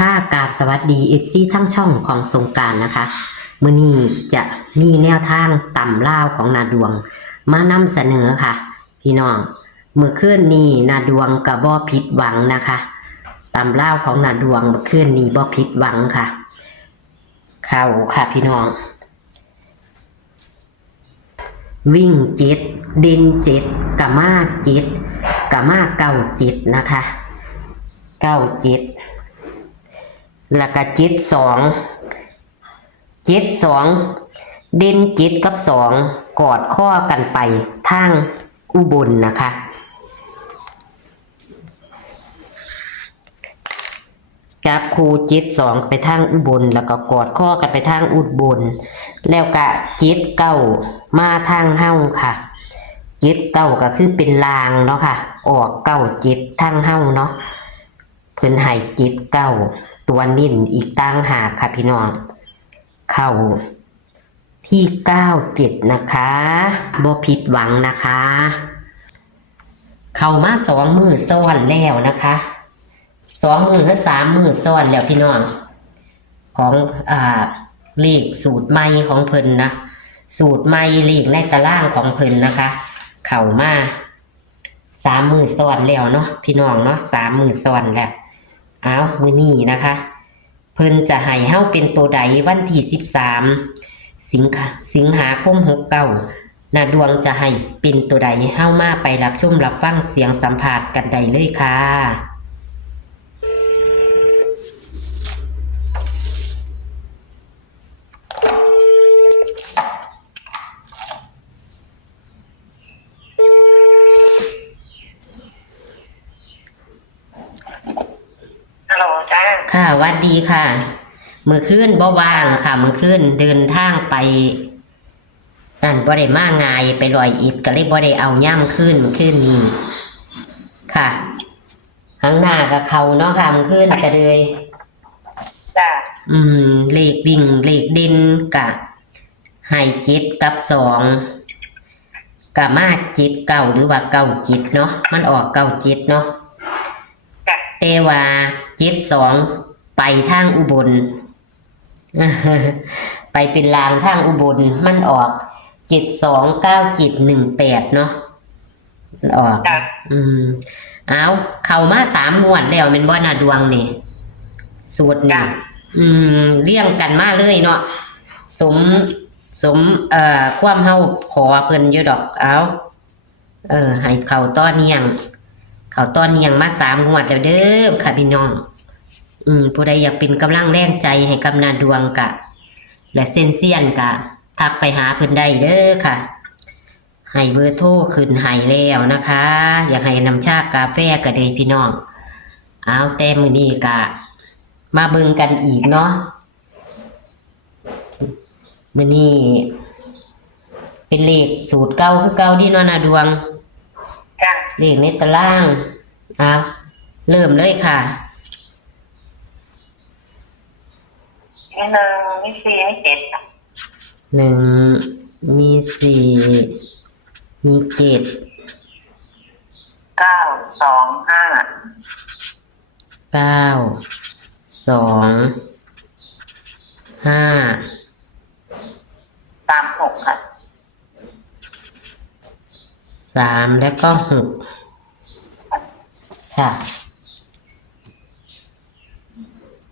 ค่ะกราบสวัสดีFCทั้งช่องของสงกรานต์นะคะมื้อนี้จะมีแนวทางตำล่าวของนาดวงมานำเสนอค่ะพี่น้องเมื่อคืนนี้นาดวงก็บ่ผิดหวังนะคะตำล่าวของนาดวงเมื่อคืนนี้บ่ผิดหวังค่ะเข้าค่ะพี่น้องวิ่งเจ็ดเด่นเจ็ดกะมาเจ็ดกะมาเก้าเจ็ดนะคะเก้าเจ็ดแล้วก็เจ็ดสองเจ็ดสองเด่นเจ็ดกับสองกอดข้อกันไปทางอุบลนะคะจับคู่เจ็ดสองไปทางอุบลแล้วก็กอดข้อกันไปทางอุบลแล้วก็เจ็ดเก้ามาทางเฮ้าค่ะเจ็ดเก้าก็คือเป็นลางเนาะค่ะออกเก้าเจ็ดทางเฮ้าเนาะเพิ่นให้เจ็ดเก้าตัวนิ่นอีกต่างหากค่ะพี่น้องเข้าที่97นะคะบ่ผิดหวังนะคะเข้ามา2 มื้อซ้อนแล้วนะคะ2 มื้อหรือ3 มื้อซ้อนแล้วพี่น้องของเลขสูตรใหม่ของเพิ่นนะสูตรใหม่เลขในตารางของเพิ่นนะคะเข้ามา3 มื้อซ้อนแล้วเนาะพี่น้องเนาะ3 มื้อซ้อนแล้วเอามื้อนี้นะคะเพิ่นจะให้เฮาเป็นตัวใดวันที่13สิงหาคม69นาดวงจะให้เป็นตัวใดเฮามาไปรับชมรับฟังเสียงสัมภาษณ์กันได้เลยค่ะฮัลโหลจ้าค่ะหวัดดีค่ะเมื่อคืนบ่ว่างค่ะเมื่อคืนเดินทางไปนั่นบ่ได้มาง่ายไปลอยอิฐก็เลยบ่ได้เอาย่ำคืนนี้ค่ะข้างหน้ากับเขาเนาะค่ะเมื่อคืนก็เลยจ้าเลขวิ่งเลขเด่นกะให้7กับ2กะมา7 9หรือว่า9 7เนาะมันออก9 7เนาะแต่ว่า7 2ไปทางอุบล ไปเป็นลางทางอุบลมันออก729718เนาะมันออกเอาเข้ามา3 งวดแล้วแม่นบ่น่าดวงนี่สูตรนี่เรียงกันมาเลยเนาะสมความเฮาขอเพิ่นอยู่ดอกเอาให้เข้าต่อเนียงมา3 งวดแล้วเด้อค่ะพี่น้องผู้ใดอยากเป็นกำลังแรงใจให้กับนาดวงกะและเส้นเซียนกะทักไปหาเพิ่นได้เด้อค่ะให้เบอร์โทรขึ้นให้แล้วนะคะอยากให้น้ำชากาแฟก็ได้พี่น้องเอาแต่มื้อนี้กะมาเบิ่งกันอีกเนาะมื้อนี้เป็นเลขสูตรเก่าคือเก่าดีเนาะนาดวงจ้าเลขในตารางเริ่มเลยค่ะมี4มี7 1มี4มี7 9 2 5 9 2 5 3 6ค่ะ3แล้วก็6ค่ะ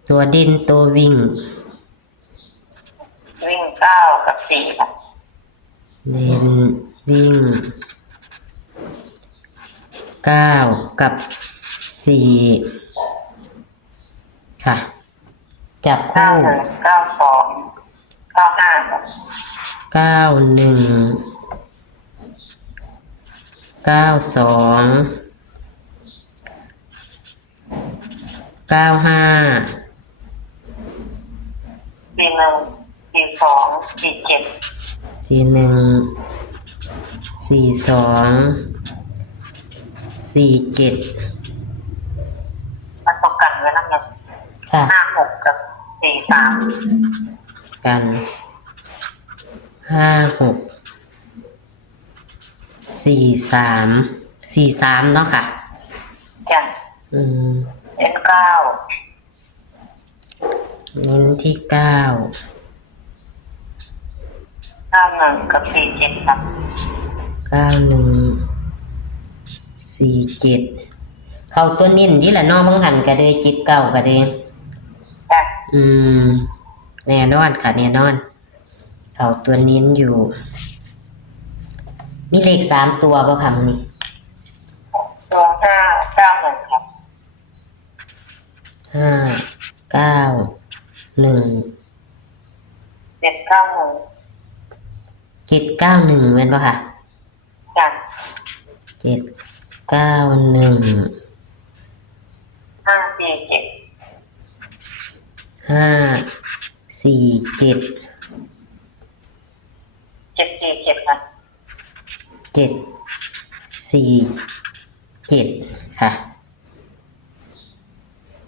ตัวเด่นตัววิ่ง9กับ4ค่ะเด่นวิ่ง9กับ4ค่ะจับคู่92 95 91 92 95 41 42 47 41 42 47มันต้องกันไว้นะเนี่ยค่ะ56กับ43กัน56 43เนาะค่ะจ้ะ9 เป็น9 เน้นที่เก้า 91กับ47ครับ 9147เข้าตัวนิ่นนี่แหละเนาะบางหันก็เลย79ก็เลย จ้ะ แน่นอนค่ะแน่นอนเข้าตัวนิ่นอยู่ มีเลข3ตัวบ่คำนี่ 2591ครับ 591 791 791แม่นบ่ค่ะ จ้ะ 791 547 547 747ครับ 747ค่ะ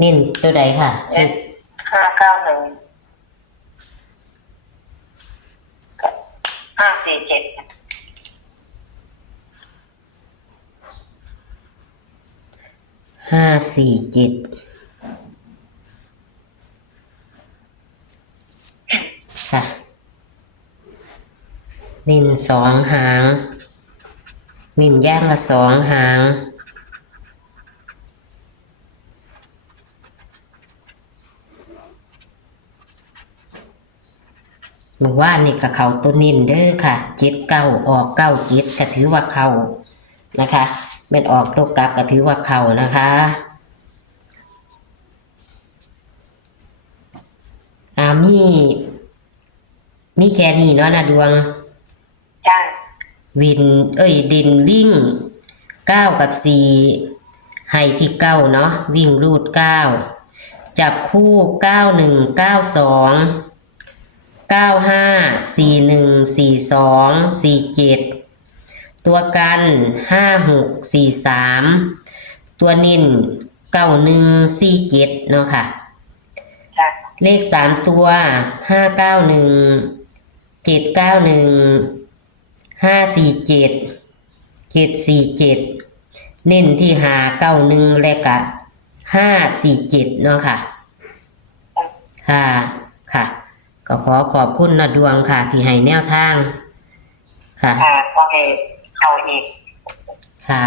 นี่ตัวใดค่ะ 591กับ547 547ค่ะนิน2หางนินย่างละ2หางเมื่อวานนี่ก็เข้าตัวนินเด้อค่ะ79ออก97ก็ถือว่าเข้านะคะแม่นออกตัวกลับก็ถือว่าเข้านะคะมีแค่นี้เนาะนะดวง จ้ะ ดินวิ่ง9กับ4ให้ที่9เนาะวิ่งรูด9จับคู่91 92 95 41 42 47ตัวกัน56 43ตัวนิ่น91 47เนาะค่ะ จ้ะ เลข3ตัว591 791 547 747เน้นที่591และกะ547เนาะค่ะค่ะก็ขอบคุณนะดวงค่ะที่ให้แนวทางค่ะ ก็ให้เข้าอีก ค่ะ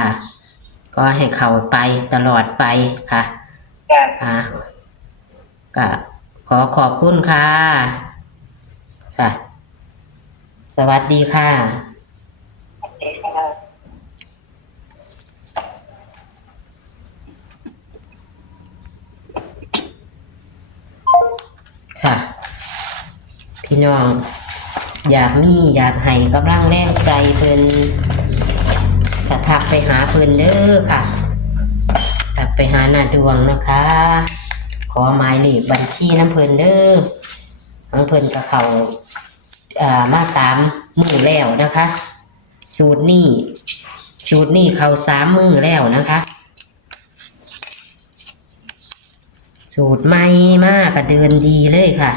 ก็ให้เข้าไปตลอดไปค่ะ จ้ะ ก็ขอบคุณค่ะค่ะสวัสดีค่ะ ค่ะ พี่น้องอยากให้กำลังแรงใจเพิ่นก็ทักไปหาเพิ่นเด้อค่ะทักไปหาหน้าดวงนะคะ ขอหมายเลขบัญชีน้ำเพิ่นเด้อน้ำเพิ่นก็เข้ามา3 มื้อแล้วนะคะสูตรนี้เข้า3 มื้อแล้วนะคะสูตรใหม่มากก็เดินดีเลยค่ะ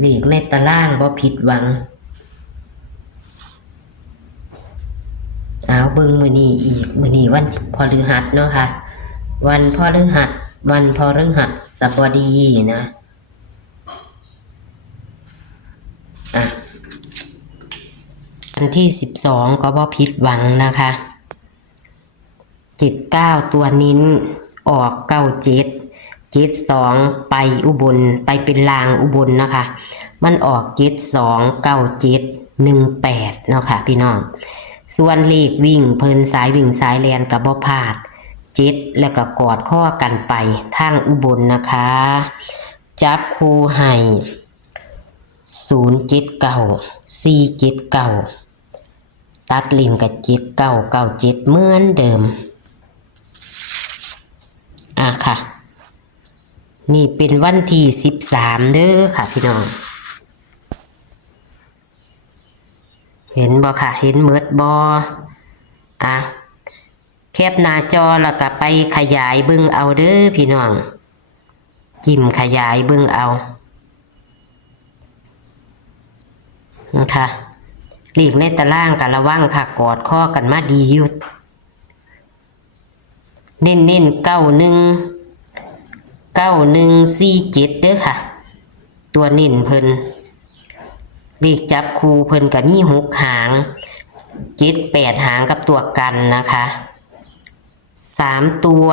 หลีกในตารางบ่ผิดหวังเบิ่งมื้อนี้อีกมื้อนี้วันพฤหัสเนาะค่ะวันพฤหัสบดีนะวันที่12ก็บ่ผิดหวังนะคะ79ตัวนิ้นออก97 72ไปอุบลไปเป็นลางอุบลนะคะมันออก72 97 18เนาะค่ะพี่น้องส่วนเลขวิ่งเพิ่นสายวิ่งสายแลนกับบ่พลาด7แล้วก็กอดข้อกันไปทางอุบลนะคะจับคู่ให้079 479ตัดลิ้นกับ7997เหมือนเดิมค่ะนี่เป็นวันที่13เด้อค่ะพี่น้องเห็นบ่ค่ะเห็นเมิดบ่แคปหน้าจอแล้วก็ไปขยายเบิ่งเอาเด้อพี่น้องจิ้มขยายเบิ่งเอานะคะ หลีกในตารางกันระวังค่ะกอดข้อกันมาดีอยู่เน้น91 9147เด้อค่ะ ตัวเน้นเพิ่นเลขจับคูเพิ่นก็มี6หาง7 8หางกับตัวกันนะคะ3ตัว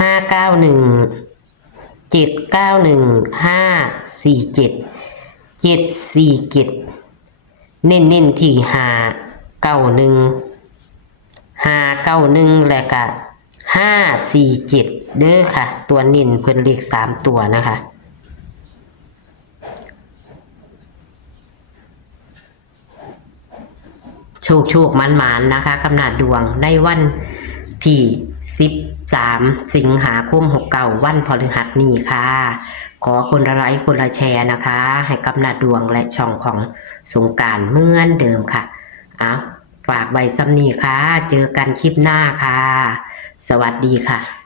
591 791 547 747เน้นที่591แล้วก็547เด้อค่ะตัวเน้นเพิ่นเลข3ตัวนะคะโชคมันนะคะกำนัดดวงในวันที่13สิงหาคม69วันพฤหัสนี้ค่ะขอคนละไลค์คนละแชร์นะคะให้กำนัดดวงและช่องของสงกรานต์เหมือนเดิมค่ะฝากไว้ซ้ำนี้ค่ะเจอกันคลิปหน้าค่ะสวัสดีค่ะ